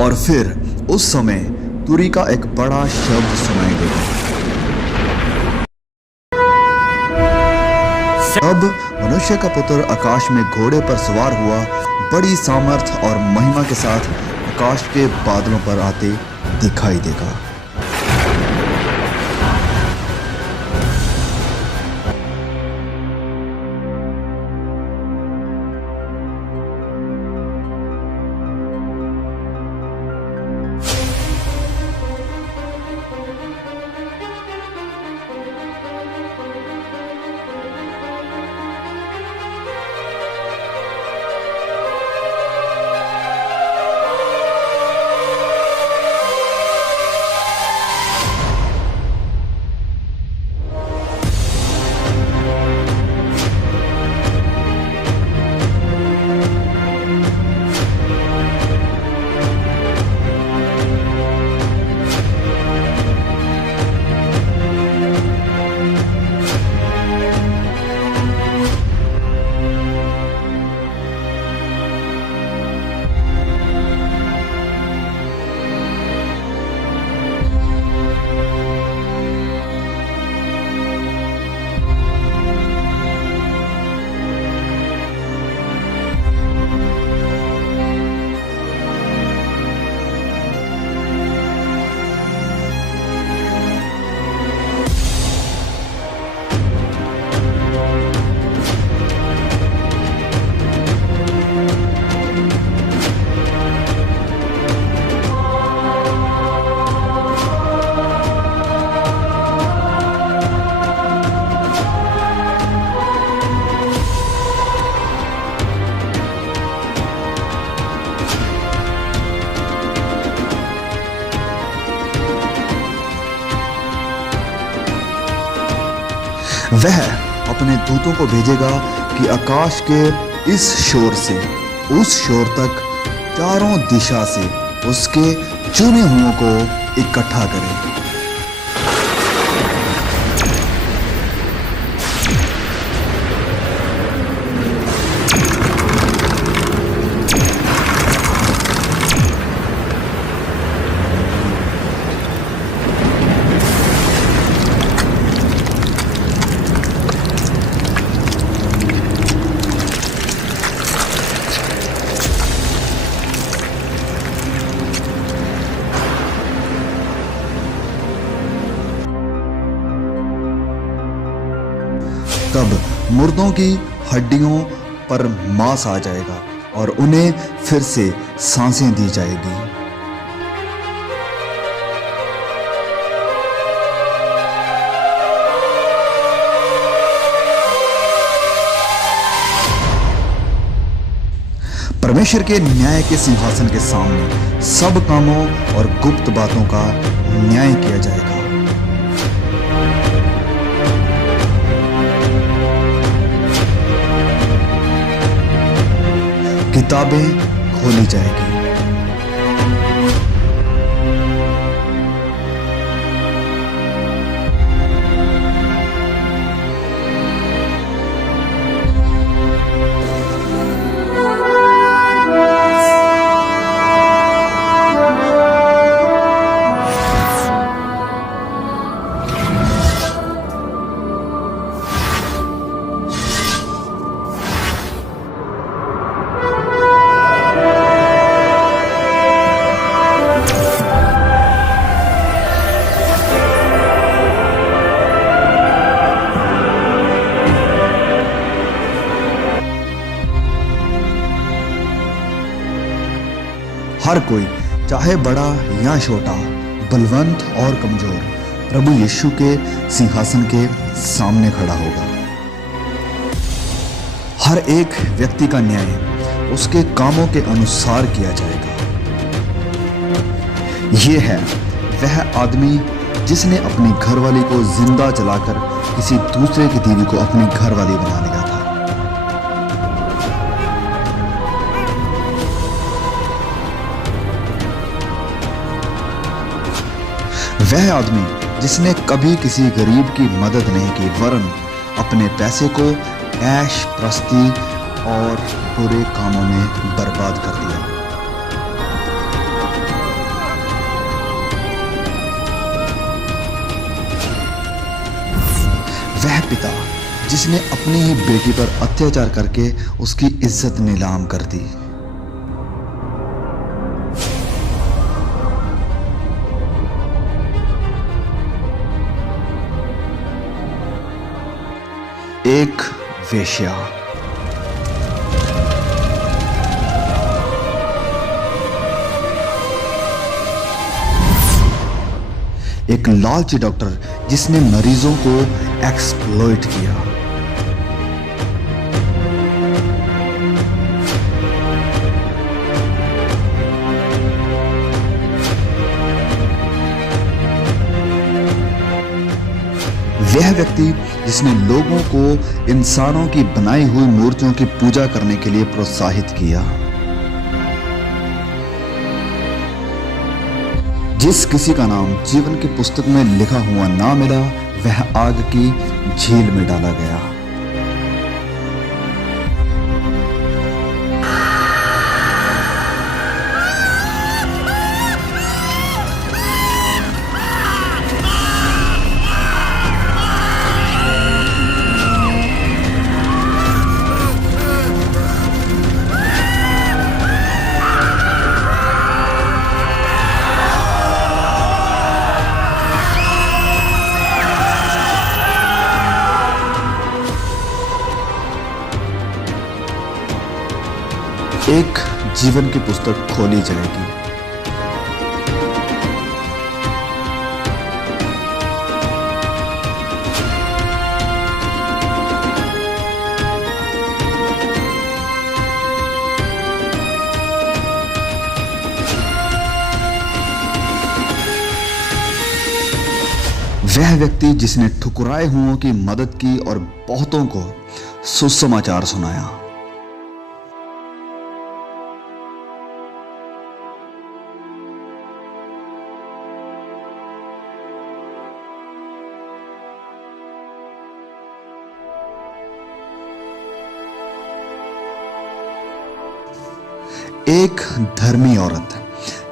और फिर उस समय तुरी का एक बड़ा शब्द सुनाई देगा। अब मनुष्य का पुत्र आकाश में घोड़े पर सवार हुआ बड़ी सामर्थ और महिमा के साथ आकाश के बादलों पर आते दिखाई देगा। वह अपने दूतों को भेजेगा कि आकाश के इस शोर से उस शोर तक चारों दिशा से उसके चुने हुओं को इकट्ठा करें। तब मुर्दों की हड्डियों पर मांस आ जाएगा और उन्हें फिर से सांसें दी जाएगी। परमेश्वर के न्याय के सिंहासन के सामने सब कामों और गुप्त बातों का न्याय किया जाएगा। किताबें खोली जाएगी। हर कोई, चाहे बड़ा या छोटा, बलवंत और कमजोर, प्रभु यीशु के सिंहासन के सामने खड़ा होगा। हर एक व्यक्ति का न्याय उसके कामों के अनुसार किया जाएगा। यह है वह आदमी जिसने अपनी घरवाली को जिंदा जलाकर किसी दूसरे की बीवी को अपनी घरवाली बना लिया था। वह आदमी जिसने कभी किसी गरीब की मदद नहीं की, वरन अपने पैसे को ऐश प्रस्ती और बुरे कामों में बर्बाद कर दिया। पिता जिसने अपनी ही बेटी पर अत्याचार करके उसकी इज्जत नीलाम कर दी। एक वेश्या। एक लालची डॉक्टर जिसने मरीजों को एक्सप्लॉइट किया। वह व्यक्ति जिसने लोगों को इंसानों की बनाई हुई मूर्तियों की पूजा करने के लिए प्रोत्साहित किया। जिस किसी का नाम जीवन की पुस्तक में लिखा हुआ ना मिला, वह आग की झील में डाला गया। एक जीवन की पुस्तक खोली जाएगी। वह व्यक्ति जिसने ठुकराए हुओं की मदद की और बहुतों को सुसमाचार सुनाया। एक धर्मी औरत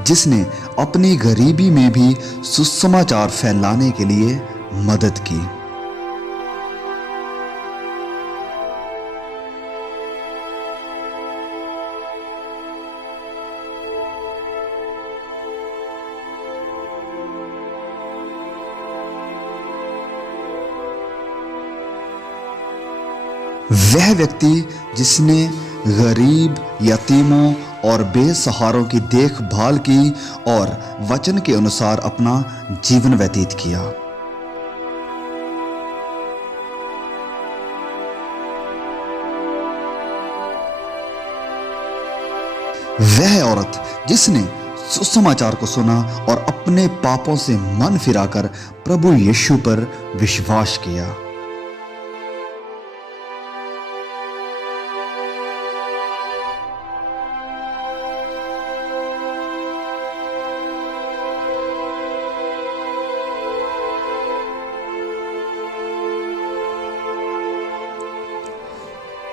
जिसने अपनी गरीबी में भी सुसमाचार फैलाने के लिए मदद की। वह व्यक्ति जिसने गरीब, यतीमों और बेसहारों की देखभाल की और वचन के अनुसार अपना जीवन व्यतीत किया। वह औरत जिसने सुसमाचार को सुना और अपने पापों से मन फिराकर प्रभु यीशु पर विश्वास किया।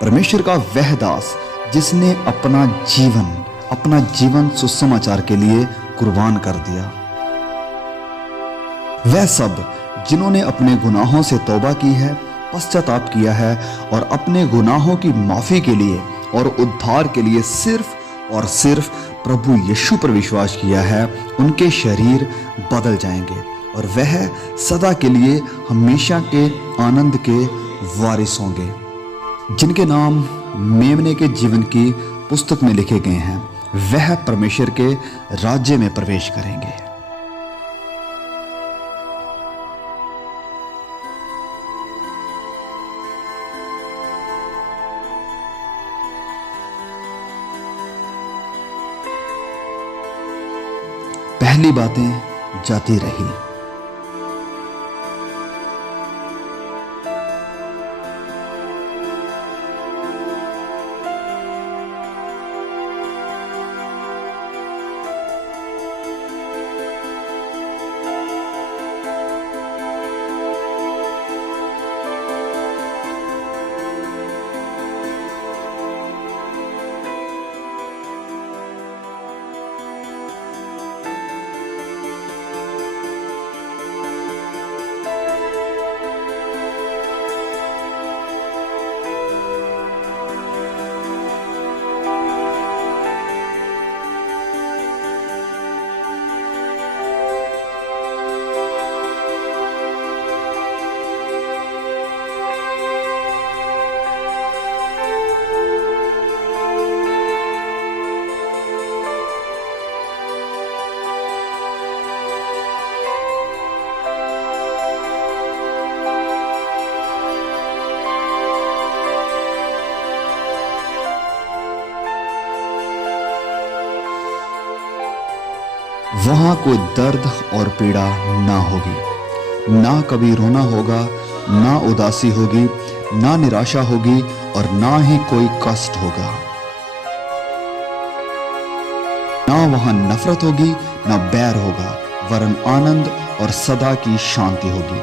परमेश्वर का वह दास जिसने अपना जीवन सुसमाचार के लिए कुर्बान कर दिया। वह सब जिन्होंने अपने गुनाहों से तौबा की है, पश्चाताप किया है और अपने गुनाहों की माफी के लिए और उद्धार के लिए सिर्फ और सिर्फ प्रभु यीशु पर विश्वास किया है, उनके शरीर बदल जाएंगे और वह सदा के लिए हमेशा के आनंद के वारिस होंगे, जिनके नाम मेमने के जीवन की पुस्तक में लिखे गए हैं। वह परमेश्वर के राज्य में प्रवेश करेंगे। पहली बातें जाती रही। वहां कोई दर्द और पीड़ा ना होगी, ना कभी रोना होगा, ना उदासी होगी, ना निराशा होगी और ना ही कोई कष्ट होगा। ना वहां नफरत होगी, ना बैर होगा, वरन आनंद और सदा की शांति होगी।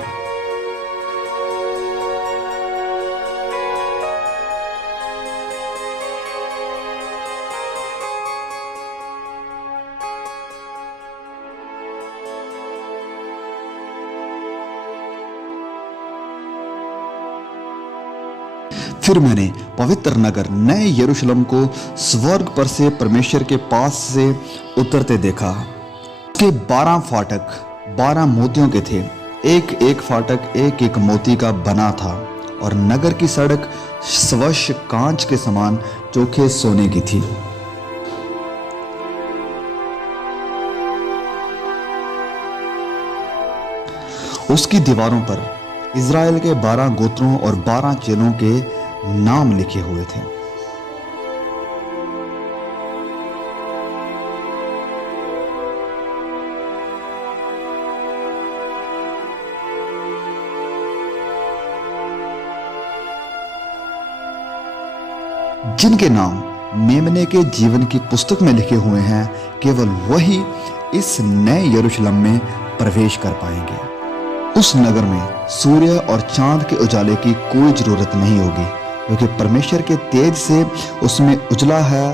फिर मैंने पवित्र नगर नए यरूशलेम को स्वर्ग पर से परमेश्वर के पास से उतरते देखा। उसके 12 फाटक 12 मोतियों के थे, एक एक फाटक एक एक मोती का बना था, और नगर की सड़क स्वच्छ कांच के समान चोखे सोने की थी। उसकी दीवारों पर इज़राइल के 12 गोत्रों और 12 चेलों के नाम लिखे हुए थे। जिनके नाम मेमने के जीवन की पुस्तक में लिखे हुए हैं, केवल वही इस नए यरूशलेम में प्रवेश कर पाएंगे। उस नगर में सूर्य और चांद के उजाले की कोई जरूरत नहीं होगी, क्योंकि परमेश्वर के तेज से उसमें उजला है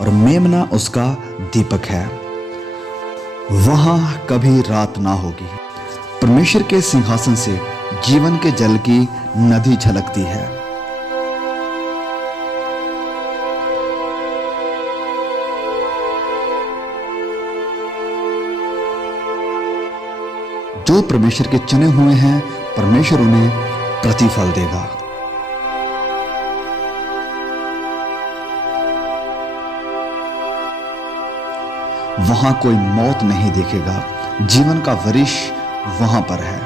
और मेमना उसका दीपक है। वहां कभी रात ना होगी। परमेश्वर के सिंहासन से जीवन के जल की नदी झलकती है। जो परमेश्वर के चुने हुए हैं, परमेश्वर उन्हें प्रतिफल देगा। वहां कोई मौत नहीं देखेगा, जीवन का वृक्ष वहां पर है।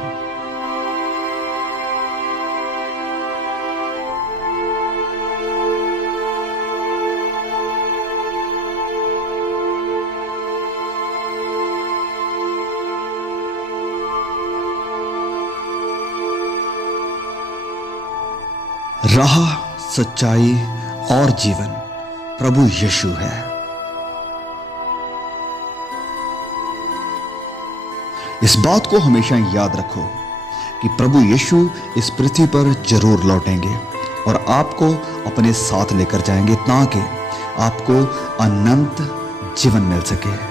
राह, सच्चाई और जीवन प्रभु यीशु है। इस बात को हमेशा याद रखो कि प्रभु यीशु इस पृथ्वी पर जरूर लौटेंगे और आपको अपने साथ लेकर जाएंगे, ताकि आपको अनंत जीवन मिल सके।